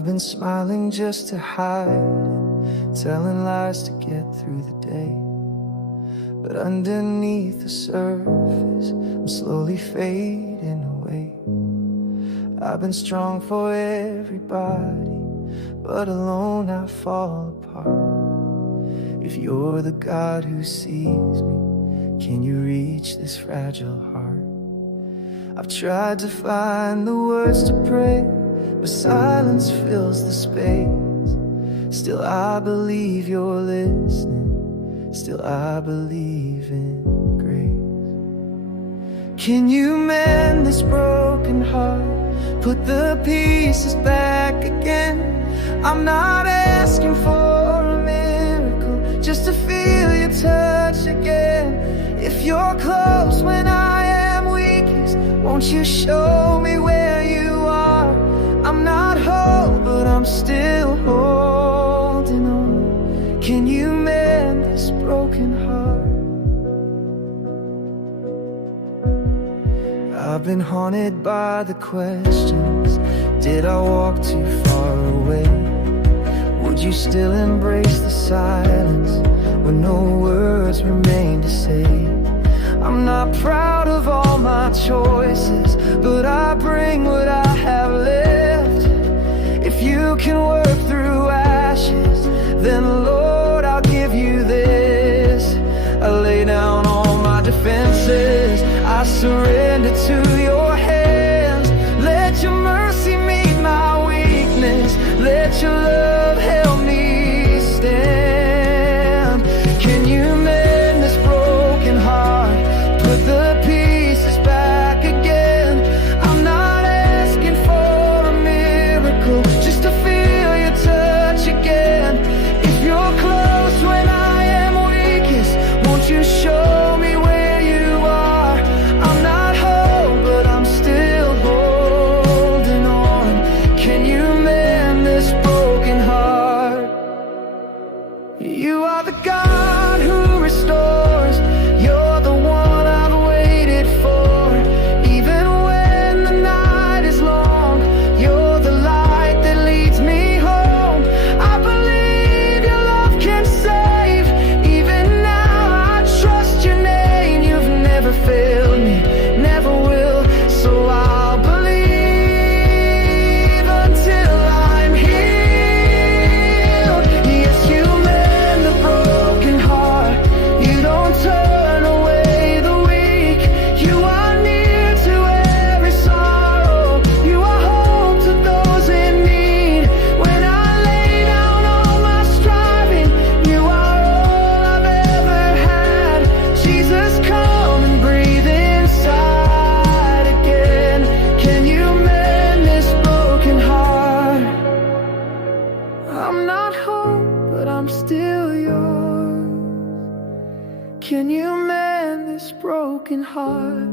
I've been smiling just to hide, telling lies to get through the day. But underneath the surface, I'm slowly fading away. I've been strong for everybody, but alone I fall apart. If you're the God who sees me, can you reach this fragile heart? I've tried to find the words to pray, but silence fills the space. Still I believe you're listening, still I believe in grace. Can you mend this broken heart? Put the pieces back again. I'm not asking for a miracle, just to feel your touch again. If you're close when I am weakest, won't you show me where you are? I'm not whole, but I'm still holding on. Can you mend this broken heart? I've been haunted by the questions. Did I walk too far away? Would you still embrace the silence when no words remain to say? I'm not proud of all my choices, but I bring what I have left. If you can work through ashes, then Lord, I'll give you this. I lay down all my defenses, I surrender to your hands. Let your mercy meet my weakness, let your love help me stand. Can you mend this broken heart? Put the pieces back again. I'm not asking for a miracle, just to feel your touch again. If you're close when I am weakest, won't you show me where you are? I'm not whole, but I'm still holding on. Can you mend this broken heart? You are the God who restores. You're the one I've waited for. Even when the night is long, you're the light that leads me home. I believe your love can save. Even now I trust your name. You've never failed me, never will. So I'll believe until I'm healed. Yes, you mend the broken heart. You don't turn away the weak. You are near to every sorrow. You are home to those in need. When I lay down all my striving, you are all I've ever had. Jesus, come and breathe inside again. Can you mend this broken heart? I'm not whole, but I'm still yours. Can you mend this broken heart?